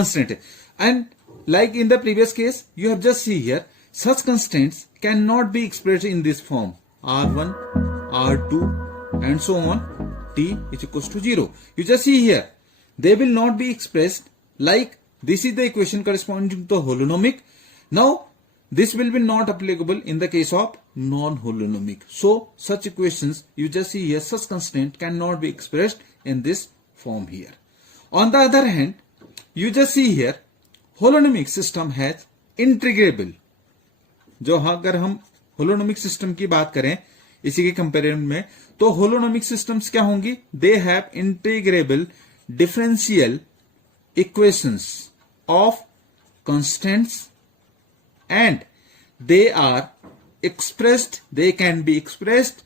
constant. And like in the previous case, you have just see here, such constants cannot be expressed in this form. R1, R2 and so on. T is equals to 0. You just see here, they will not be expressed like this is the equation corresponding to holonomic. Now, this will be not applicable in the case of non-holonomic. So, such equations, you just see here, such constant cannot be expressed in this form here. On the other hand, you just see here, holonomic system has integrable. जो अगर हम holonomic system की बात करें इसी के comparison में, तो holonomic systems क्या होंगी? They have integrable differential equations of constants and they are expressed, they can be expressed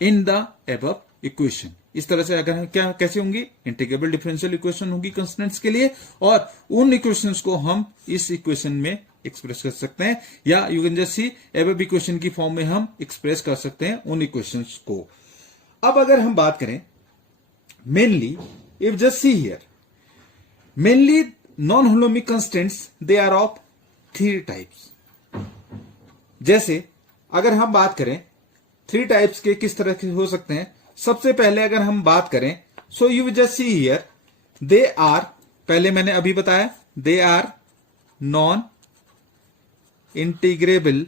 in the above equation. इस तरह से अगर क्या कैसे होंगी? इंटीग्रेबल डिफरेंशियल इक्वेशन होगी कंस्टेंट्स के लिए और उन इक्वेशंस को हम इस इक्वेशन में एक्सप्रेस कर सकते हैं या you can just see above equation की फॉर्म में हम एक्सप्रेस कर सकते हैं उन इक्वेशंस को. अब अगर हम बात करें mainly, if just see here, mainly non holonomic constants they are of 3 types. जैसे अगर हम बात करें 3 टाइप्स के किस तरह के हो सकते हैं, सबसे पहले अगर हम बात करें, so you just see here, they are, पहले मैंने अभी बताया, they are non integrable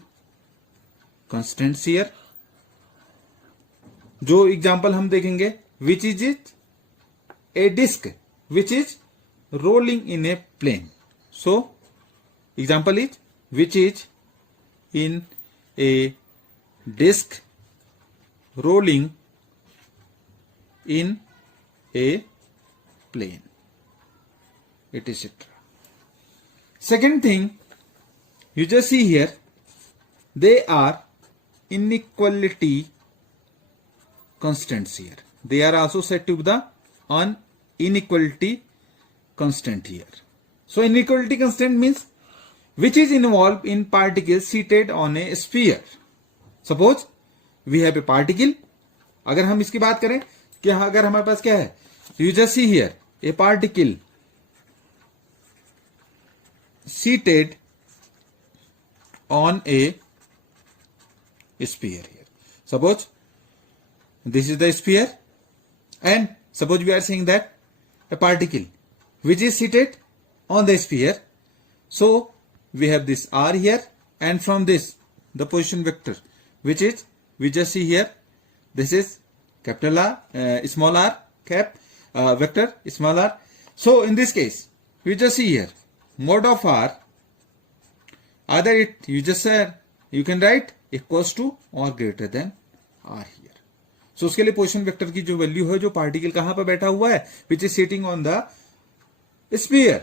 constants here. जो एग्जांपल हम देखेंगे, which is a disc which is rolling in a plane. So example is which is in a disc rolling in a plane, etc. Second thing, you just see here, they are inequality constants here. They are also said to be the inequality constant here. So inequality constant means which is involved in particles seated on a sphere. Suppose we have a particle. अगर हम इसकी बात करें कि अगर हमारे पास क्या है, you just see here a particle seated on a sphere here. Suppose this is the sphere and suppose we are saying that a particle which is seated on the sphere. So we have this r here and from this the position vector which is, we just see here, this is capital R, small r cap vector small r. So in this case we just see here mod of r, either it, you just say, you can write equals to or greater than r here. So उसके लिए position vector की जो value है, जो particle कहां पर बैठा हुआ है, which is sitting on the sphere.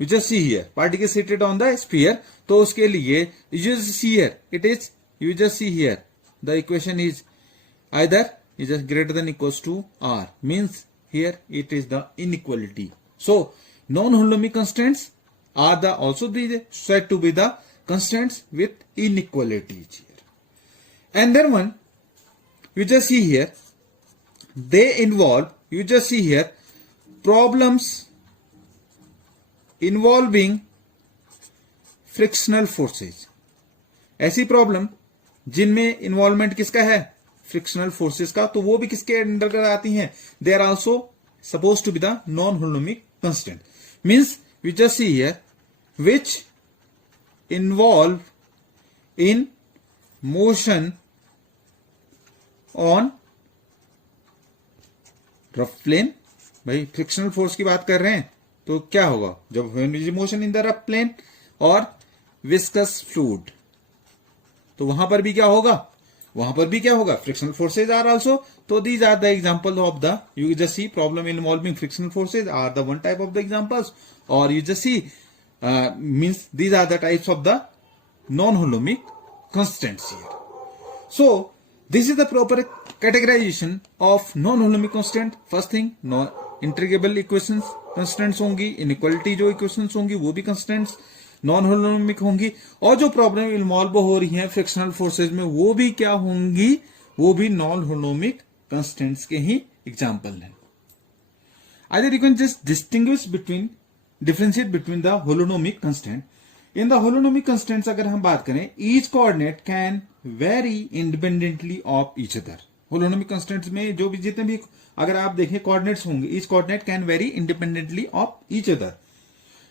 You just see here particle seated on the sphere. तो उसके लिए you just see here, it is, you just see here the equation is either is just greater than equals to r, means here it is the inequality. So non-holonomic constants are the also said to be the constants with inequalities here. And then one, you just see here, they involve, you just see here, problems involving frictional forces. ऐसी problem जिनमें involvement किसका है, frictional forces का, तो वो भी किसके under आती हैं, they are also suppose to be the non holonomic constant. Means we just see here which involve in motion on rough plane. भाई फ्रिक्शनल फोर्स की बात कर रहे हैं तो क्या होगा, जब motion in the rough plane और विस्कस फ्लूइड, तो वहां पर भी क्या होगा, वहां पर भी क्या होगा, फ्रिक्शनल फोर्सेज आर आल्सो. तो these are the example of the, you just see problem involving frictional forces are the one type of the examples, और you just see means these are the types of the non holonomic constants here. So this is the proper categorization of non-holomic constant. First thing, non-integrable equations constants होंगी, inequality जो equations होंगी वो भी constants non-holomic होंगी, और जो problem involve हो रही है फ्रिक्शनल फोर्सेज में वो भी क्या होंगी, वो भी non-holomic constants के ही एग्जाम्पल हैं. Either you can just distinguish between differentiate between the holonomic constant. In the holonomic constants अगर हम बात करें, each coordinate can vary independently of each other. holonomic constants में जो भी जितने भी अगर आप देखें coordinates होंगे, each coordinate can vary independently of each other.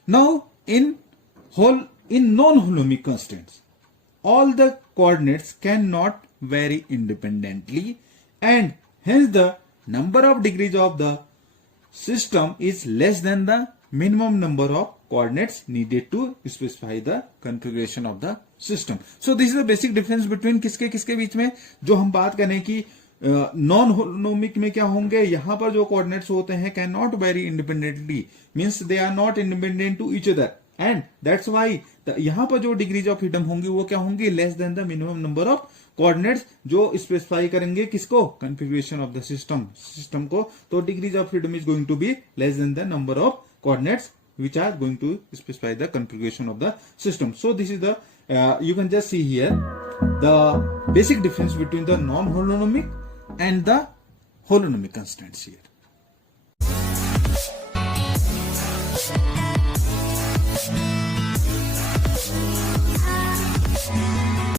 Now in non-holonomic constants, all the coordinates cannot vary independently, and hence the number of degrees of the system is less than the minimum number of coordinates needed to specify the configuration of the system. So this is the basic difference between किसके किसके बीच में. जो हम बात करें कि non holonomic में क्या होंगे, यहां पर जो कोऑर्डिनेट्स होते हैं cannot vary independently, means they are not independent to each other, and that's why यहां पर जो डिग्रीज ऑफ फ्रीडम होंगी वो क्या होंगी, less than the minimum number of coordinates जो स्पेसिफाई करेंगे किसको, कॉन्फ़िगरेशन ऑफ द सिस्टम को. तो degrees of freedom is going to be less than the number of coordinates which are going to specify the configuration of the system. So this is the you can just see here the basic difference between the non-holonomic and the holonomic constants here.